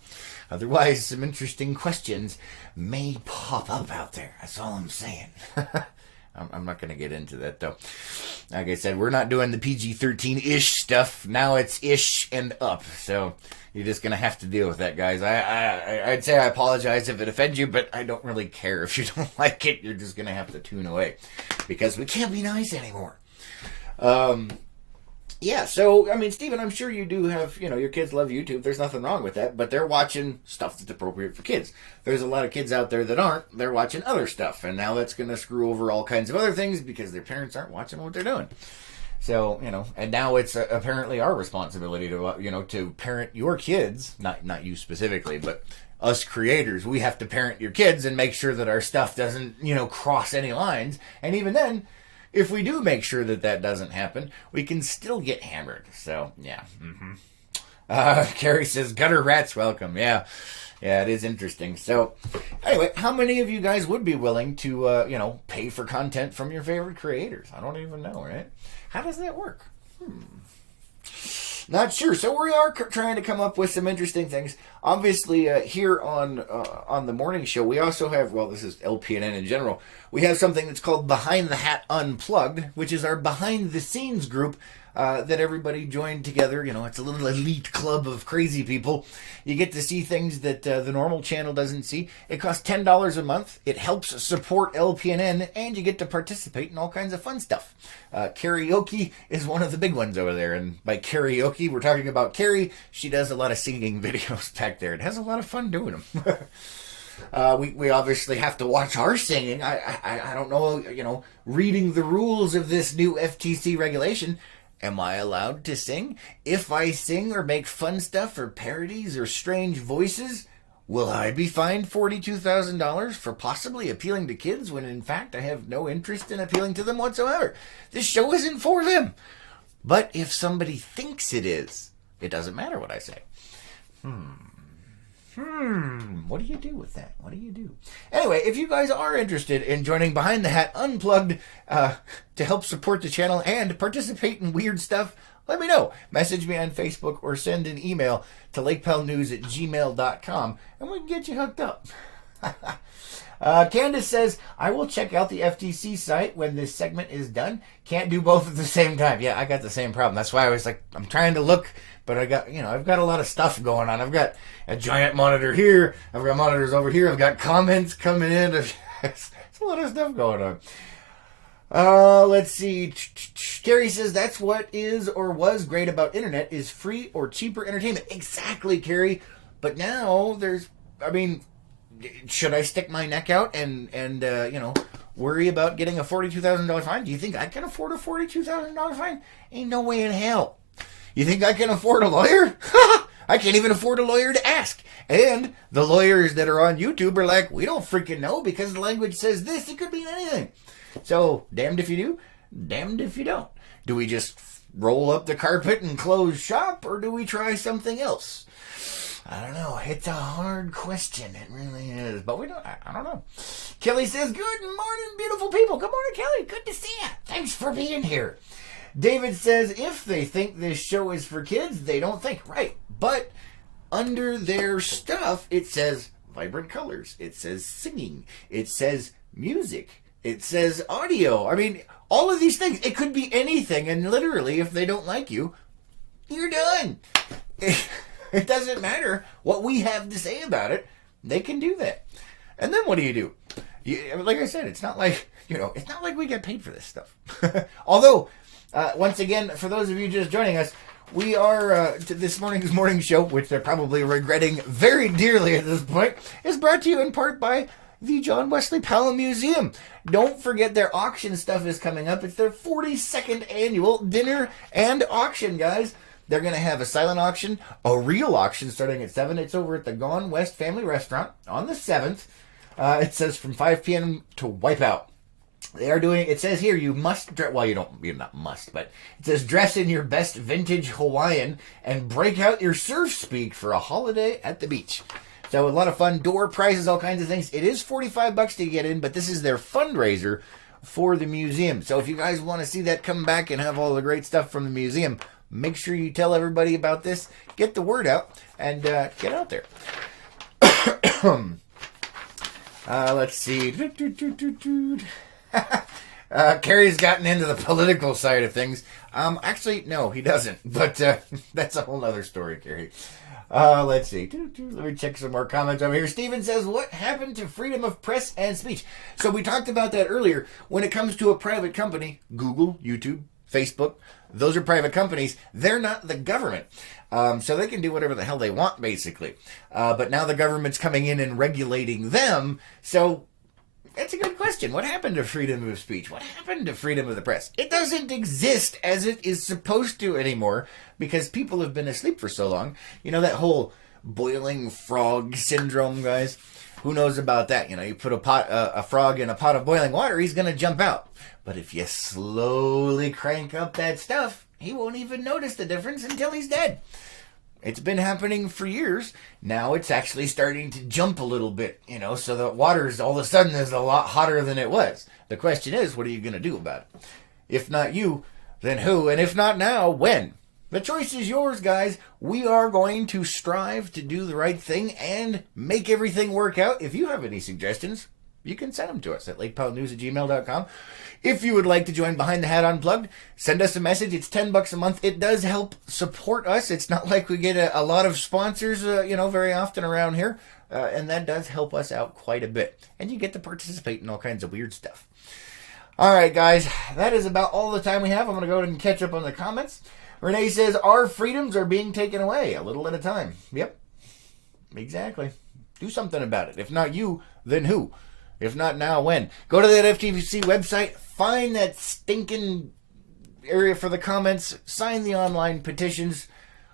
Otherwise, some interesting questions may pop up out there. That's all I'm saying. I'm not going to get into that, though. Like I said, we're not doing the PG-13-ish stuff. Now it's ish and up. So you're just going to have to deal with that, guys. I'd say I apologize if it offends you, but I don't really care. If you don't like it, you're just going to have to tune away. Because we can't be nice anymore. Yeah, so, I mean, Steven, I'm sure you do have, your kids love YouTube. There's nothing wrong with that, but they're watching stuff that's appropriate for kids. There's a lot of kids out there that aren't. They're watching other stuff, and now that's going to screw over all kinds of other things because their parents aren't watching what they're doing. So, and now it's apparently our responsibility to, to parent your kids, not you specifically, but us creators. We have to parent your kids and make sure that our stuff doesn't, cross any lines. And even then, if we do make sure that doesn't happen, we can still get hammered. So, yeah. Carrie says, gutter rats welcome. Yeah, it is interesting. So, anyway, how many of you guys would be willing to, pay for content from your favorite creators? I don't even know, right? How does that work? Not sure. So we are trying to come up with some interesting things. Obviously, here on the morning show, we also have, well, this is LPNN in general, we have something that's called Behind the Hat Unplugged, which is our behind-the-scenes group that everybody joined together. It's a little elite club of crazy people. You get to see things that the normal channel doesn't see. It costs $10 a month. It helps support LPNN, and you get to participate in all kinds of fun stuff. Karaoke is one of the big ones over there, and by karaoke, we're talking about Carrie. She does a lot of singing videos back there. It has a lot of fun doing them. We obviously have to watch our singing. I don't know, reading the rules of this new FTC regulation. Am I allowed to sing? If I sing or make fun stuff or parodies or strange voices, will I be fined $42,000 for possibly appealing to kids when in fact I have no interest in appealing to them whatsoever? This show isn't for them. But if somebody thinks it is, it doesn't matter what I say. What do you do with that? What do you do? Anyway, if you guys are interested in joining Behind the Hat Unplugged to help support the channel and participate in weird stuff, let me know. Message me on Facebook or send an email to lakepelnews@gmail.com and we can get you hooked up. Candace says, I will check out the FTC site when this segment is done. Can't do both at the same time. Yeah, I got the same problem. That's why I was like, I'm trying to look, but I've got a lot of stuff going on. I've got a giant monitor here. I've got monitors over here. I've got comments coming in. It's a lot of stuff going on. Let's see. Carrie says, that's what is or was great about internet is free or cheaper entertainment. Exactly, Carrie. But now should I stick my neck out and worry about getting a $42,000 fine? Do you think I can afford a $42,000 fine? Ain't no way in hell. You think I can afford a lawyer? I can't even afford a lawyer to ask. And the lawyers that are on YouTube are like, we don't freaking know because the language says this. It could mean anything. So, damned if you do, damned if you don't. Do we just roll up the carpet and close shop, or do we try something else? I don't know. It's a hard question. It really is. But I don't know. Kelly says, good morning, beautiful people. Good morning, Kelly. Good to see you. Thanks for being here. David says, if they think this show is for kids, they don't think. Right. But under their stuff, it says vibrant colors. It says singing. It says music. It says audio. I mean, all of these things. It could be anything. And literally, if they don't like you, you're done. It doesn't matter what we have to say about it. They can do that. And then what do? Like I said, it's not like, it's not like we get paid for this stuff. Although, once again, for those of you just joining us, we are, this morning's morning show, which they're probably regretting very dearly at this point, is brought to you in part by the John Wesley Powell Museum. Don't forget their auction stuff is coming up. It's their 42nd annual dinner and auction, guys. They're going to have a silent auction, a real auction starting at 7. It's over at the Gone West Family Restaurant on the 7th. It says from 5 p.m. to Wipeout. They are doing, it says here, you must, you're not must, but it says dress in your best vintage Hawaiian and break out your surf speak for a holiday at the beach. So a lot of fun, door prizes, all kinds of things. It is $45 to get in, but this is their fundraiser for the museum. So if you guys want to see that come back and have all the great stuff from the museum, make sure you tell everybody about this, get the word out, and get out there. Let's see. Kerry's gotten into the political side of things. Actually, no, he doesn't. But that's a whole other story, Kerry. Let's see. Let me check some more comments over here. Steven says, what happened to freedom of press and speech? So we talked about that earlier. When it comes to a private company, Google, YouTube, Facebook, those are private companies. They're not the government. So they can do whatever the hell they want, basically. But now the government's coming in and regulating them. So that's a good question. What happened to freedom of speech? What happened to freedom of the press? It doesn't exist as it is supposed to anymore because people have been asleep for so long. You know that whole boiling frog syndrome, guys? Who knows about that? You put a frog in a pot of boiling water, he's going to jump out. But if you slowly crank up that stuff, he won't even notice the difference until he's dead. It's been happening for years. Now it's actually starting to jump a little bit, so the water's all of a sudden is a lot hotter than it was. The question is, what are you going to do about it? If not you, then who? And if not now, when? The choice is yours, guys. We are going to strive to do the right thing and make everything work out. If you have any suggestions, you can send them to us at lakepowellnews@gmail.com. If you would like to join Behind the Hat Unplugged, send us a message. It's $10 a month. It does help support us. It's not like we get a lot of sponsors, very often around here. And that does help us out quite a bit. And you get to participate in all kinds of weird stuff. All right, guys. That is about all the time we have. I'm going to go ahead and catch up on the comments. Renee says, our freedoms are being taken away a little at a time. Yep. Exactly. Do something about it. If not you, then who? If not now, when? Go to that FTC website, find that stinking area for the comments, sign the online petitions.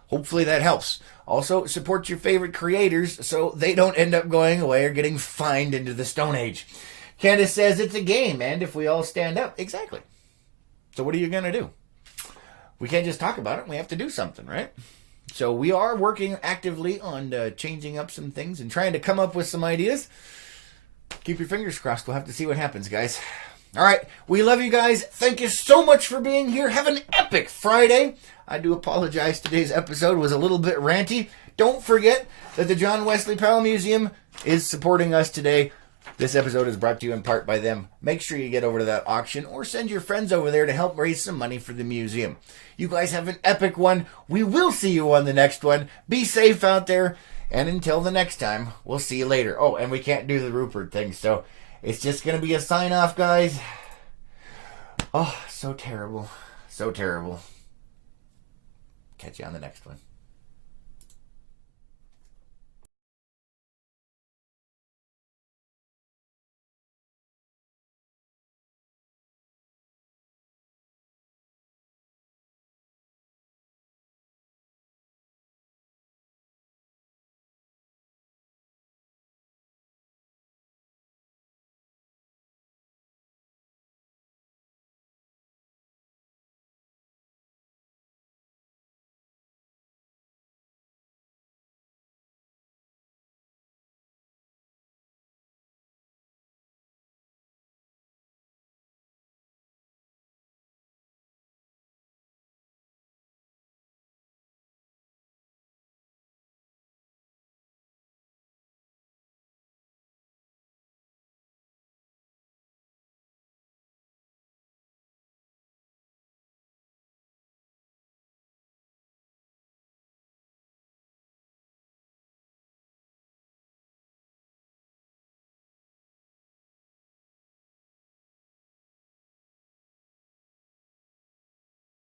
Hopefully that helps. Also, support your favorite creators so they don't end up going away or getting fined into the Stone Age. Candace says it's a game, and if we all stand up, exactly. So what are you going to do? We can't just talk about it. We have to do something, right? So we are working actively on changing up some things and trying to come up with some ideas. Keep your fingers crossed. We'll have to see what happens, guys. All right. We love you guys. Thank you so much for being here. Have an epic Friday. I do apologize. Today's episode was a little bit ranty. Don't forget that the John Wesley Powell Museum is supporting us today. This episode is brought to you in part by them. Make sure you get over to that auction or send your friends over there to help raise some money for the museum. You guys have an epic one. We will see you on the next one. Be safe out there. And until the next time, we'll see you later. Oh, and we can't do the Rupert thing, so it's just going to be a sign-off, guys. Oh, so terrible. So terrible. Catch you on the next one.